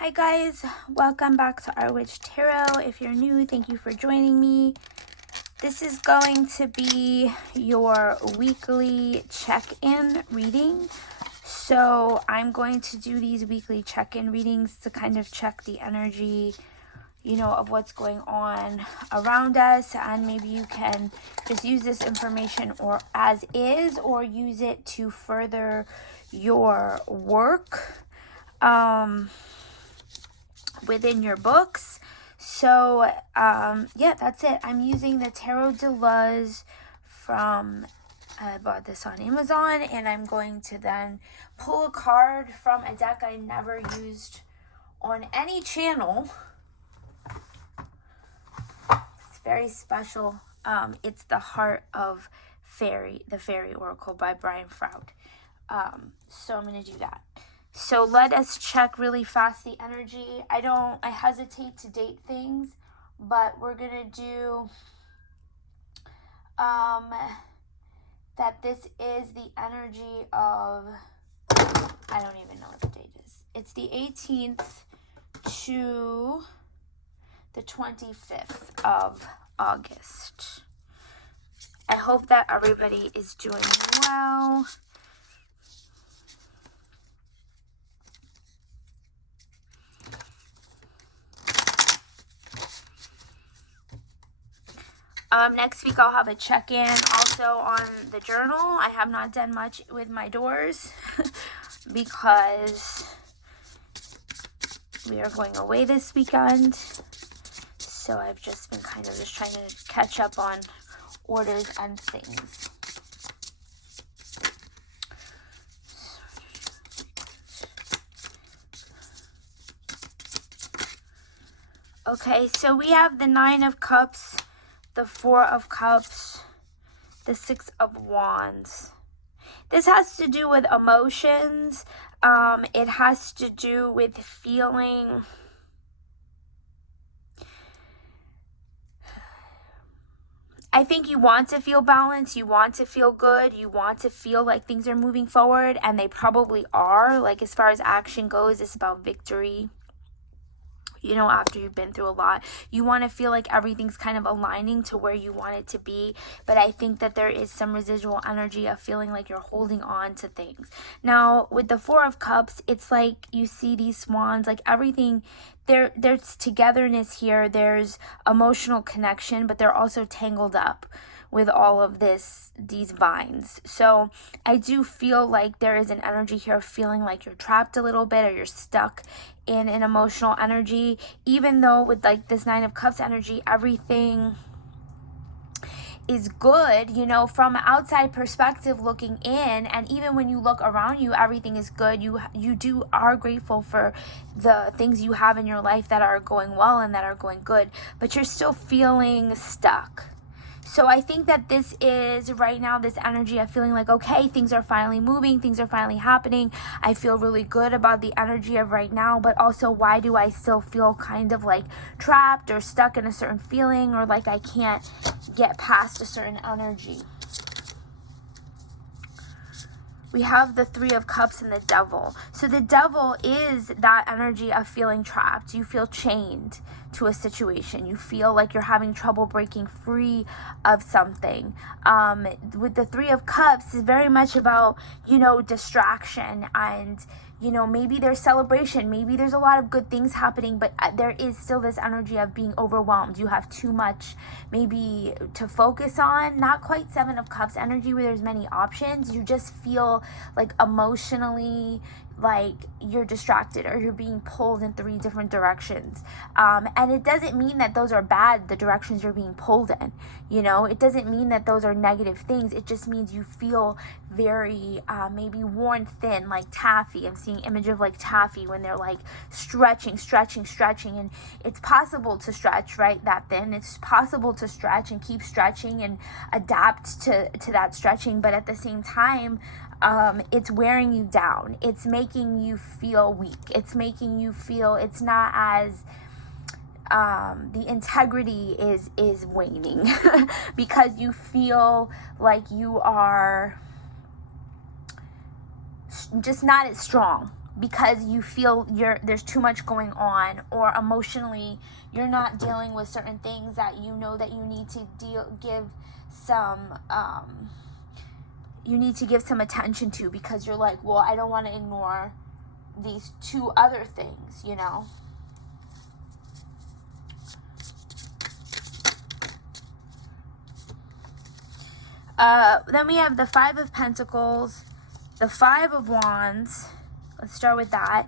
Hi guys, welcome back to Our Witch Tarot. If you're new, thank you for joining me. This is going to be your weekly check-in reading. So I'm going to do these weekly check-in readings to kind of check the energy, of what's going on around us, and maybe you can just use this information or as is, or use it to further your work within your books. So yeah, that's it. I'm using the Tarot de Luz from, I bought this on Amazon, and I'm going to then pull a card from a deck I never used on any channel. It's very special. It's the Heart of Fairy, the Fairy Oracle by Brian Froud. So I'm going to do that. So let us check really fast the energy. I hesitate to date things, but we're going to do that this is the energy of, I don't even know what the date is. It's the 18th to the 25th of August. I hope that everybody is doing well. Next week I'll have a check-in also on the journal. I have not done much with my doors because we are going away this weekend. So I've just been kind of just trying to catch up on orders and things. Okay, so we have the Nine of Cups, the Four of Cups, the Six of Wands. This has to do with emotions. It has to do with feeling I think you want to feel balanced, you want to feel good, you want to feel like things are moving forward, and they probably are. Like, as far as action goes, it's about victory. After you've been through a lot, you want to feel like everything's kind of aligning to where you want it to be. But I think that there is some residual energy of feeling like you're holding on to things. Now, with the Four of Cups, it's like you see these swans, like everything, there's togetherness here. There's emotional connection, but they're also tangled up with all of these vines. So I do feel like there is an energy here of feeling like you're trapped a little bit, or you're stuck in an emotional energy, even though with like this Nine of Cups energy, everything is good, from an outside perspective looking in. And even when you look around you, everything is good. You are grateful for the things you have in your life that are going well and that are going good, but you're still feeling stuck. So I think that this is right now this energy of feeling like, okay, things are finally moving, things are finally happening. I feel really good about the energy of right now, but also, why do I still feel kind of like trapped or stuck in a certain feeling, or like I can't get past a certain energy? We have the Three of Cups and the Devil. So the Devil is that energy of feeling trapped. You feel chained to a situation. You feel like you're having trouble breaking free of something. With the Three of Cups, is very much about, distraction, and maybe there's celebration, maybe there's a lot of good things happening, but there is still this energy of being overwhelmed. You have too much maybe to focus on. Not quite Seven of Cups energy where there's many options. You just feel like emotionally like you're distracted, or you're being pulled in three different directions. And it doesn't mean that those are bad, the directions you're being pulled in. It doesn't mean that those are negative things. It just means you feel very maybe worn thin, like taffy. I'm seeing image of like taffy when they're like stretching. And it's possible to stretch, right, that thin. It's possible to stretch and keep stretching and adapt to that stretching, but at the same time, it's wearing you down. It's making you feel weak. It's making you feel it's not as the integrity is waning because you feel like you are just not as strong because you feel there's too much going on, or emotionally you're not dealing with certain things that you know that you need to give some attention to, because you're like, well, I don't want to ignore these two other things, you know. Then we have the Five of Pentacles, the Five of Wands. Let's start with that.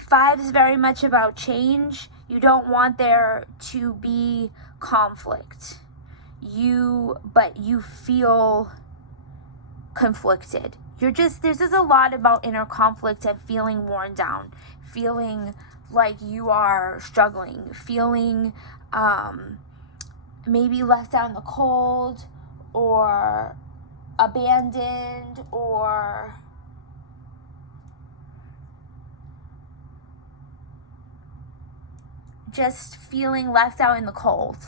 Five is very much about change. You don't want there to be conflict. But you feel conflicted. There's just a lot about inner conflict and feeling worn down, feeling like you are struggling, feeling maybe left out in the cold, or abandoned, or just feeling left out in the cold,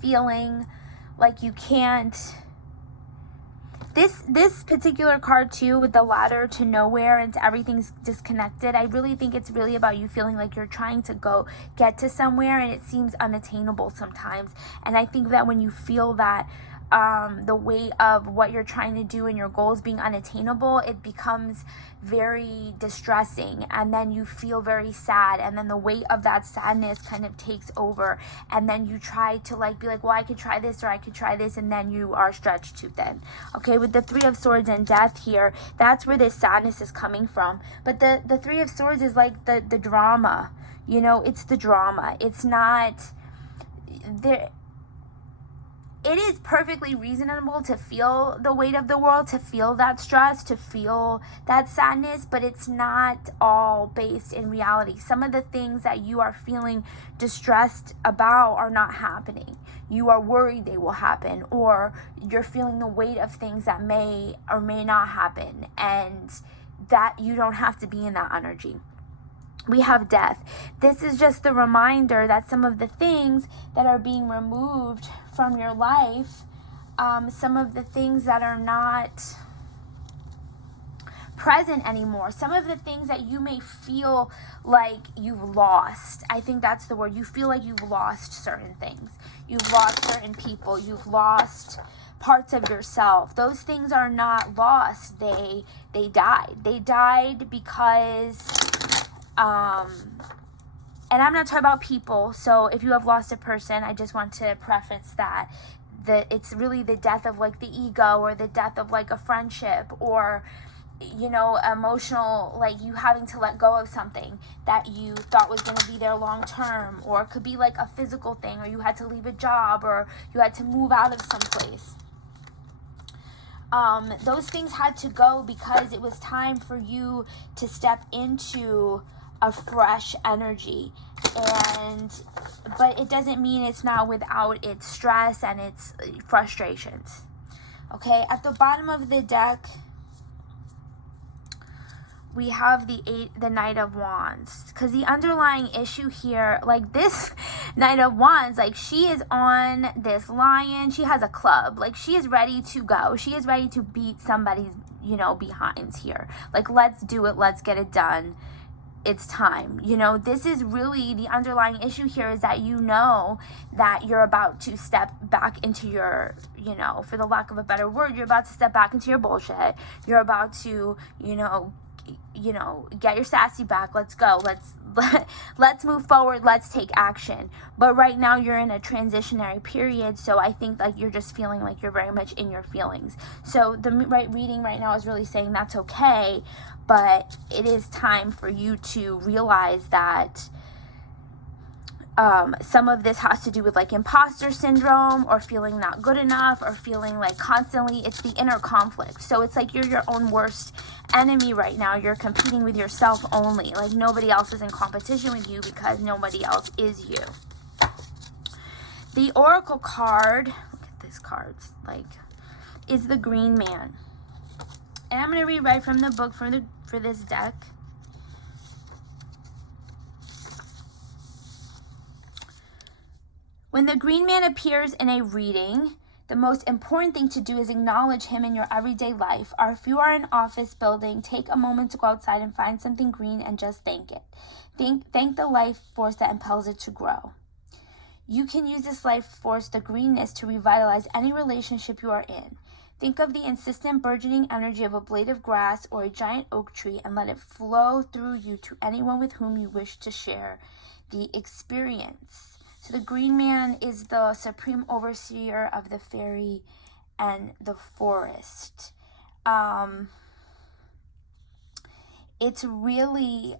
feeling like you can't. This particular card too, with the ladder to nowhere and to everything's disconnected, I really think it's really about you feeling like you're trying to get to somewhere and it seems unattainable sometimes. And I think that when you feel that the weight of what you're trying to do and your goals being unattainable, it becomes very distressing, and then you feel very sad, and then the weight of that sadness kind of takes over, and then you try to be like, well, I could try this or I could try this, and then you are stretched too thin. Okay, with the Three of Swords and Death here, that's where this sadness is coming from. But the Three of Swords is like the drama, you know, it's the drama. It's not there. It is perfectly reasonable to feel the weight of the world, to feel that stress, to feel that sadness, but it's not all based in reality. Some of the things that you are feeling distressed about are not happening. You are worried they will happen, or you're feeling the weight of things that may or may not happen, and that you don't have to be in that energy. We have Death. This is just the reminder that some of the things that are being removed from your life, some of the things that are not present anymore, some of the things that you may feel like you've lost. I think that's the word. You feel like you've lost certain things. You've lost certain people. You've lost parts of yourself. Those things are not lost. They died. They died because and I'm not talking about people, so if you have lost a person, I just want to preface that it's really the death of like the ego, or the death of like a friendship, or, you know, emotional, like you having to let go of something that you thought was going to be there long term, or it could be like a physical thing, or you had to leave a job, or you had to move out of someplace. Those things had to go because it was time for you to step into a fresh energy, but it doesn't mean it's not without its stress and its frustrations. Okay, at the bottom of the deck, we have the Knight of Wands, because the underlying issue here, like this Knight of Wands, like she is on this lion, she has a club, like she is ready to go, she is ready to beat somebody's, you know, behinds here, like let's do it, let's get it done. It's time. You know, this is really the underlying issue here, is that you know that you're about to step back into your, you know, for the lack of a better word, you're about to step back into your bullshit. You're about to, you know, get your sassy back. Let's go. Let's move forward. Let's take action. But right now you're in a transitionary period, so I think like you're just feeling like you're very much in your feelings. So the right reading right now is really saying that's okay, but it is time for you to realize that some of this has to do with like imposter syndrome, or feeling not good enough, or feeling like constantly it's the inner conflict. So it's like you're your own worst enemy right now. You're competing with yourself only. Like nobody else is in competition with you, because nobody else is you. The Oracle card, look at this card, like, is the Green Man. And I'm going to read right from the book for this deck. When the Green Man appears in a reading, The most important thing to do is acknowledge him in your everyday life. Or if you are in an office building, take a moment to go outside and find something green and just thank it. Thank the life force that impels it to grow. You can use this life force, the greenness, to revitalize any relationship you are in. Think of the insistent burgeoning energy of a blade of grass or a giant oak tree and let it flow through you to anyone with whom you wish to share the experience. So the green man is the supreme overseer of the fairy and the forest. It's really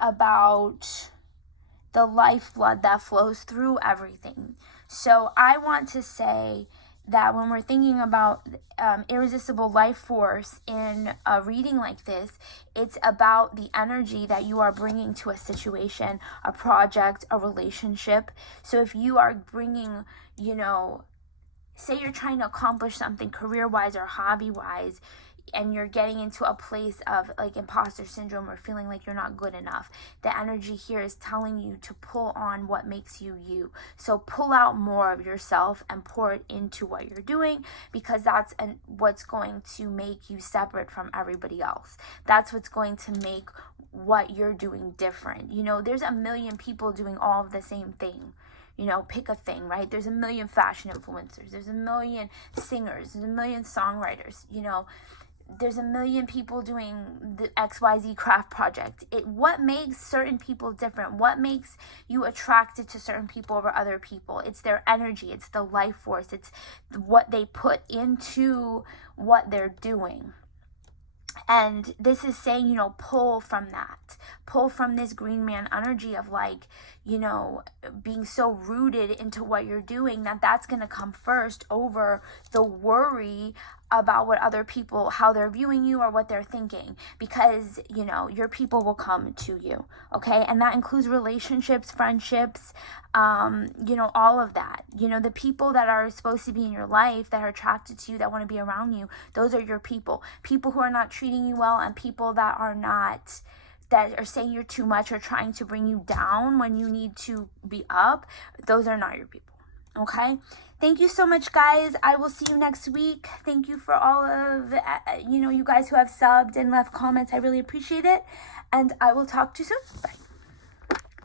about the lifeblood that flows through everything. So I want to say that when we're thinking about irresistible life force in a reading like this, it's about the energy that you are bringing to a situation, a project, a relationship. So if you are bringing, say you're trying to accomplish something career-wise or hobby-wise, and you're getting into a place of like imposter syndrome or feeling like you're not good enough, the energy here is telling you to pull on what makes you you. So pull out more of yourself and pour it into what you're doing, because that's what's going to make you separate from everybody else. That's what's going to make what you're doing different. There's a million people doing all of the same thing. Pick a thing, right? There's a million fashion influencers. There's a million singers. There's a million songwriters. There's a million people doing the XYZ craft project. What makes certain people different? What makes you attracted to certain people over other people? It's their energy. It's the life force. It's what they put into what they're doing. And this is saying, pull from that. Pull from this green man energy of being so rooted into what you're doing that's going to come first over the worry about what other people, how they're viewing you or what they're thinking, because, your people will come to you. Okay. And that includes relationships, friendships, all of that. The people that are supposed to be in your life, that are attracted to you, that want to be around you, those are your people. People who are not treating you well, and people that are saying you're too much or trying to bring you down when you need to be up, those are not your people. Okay? Thank you so much, guys. I will see you next week. Thank you for all of, you guys who have subbed and left comments. I really appreciate it. And I will talk to you soon. Bye.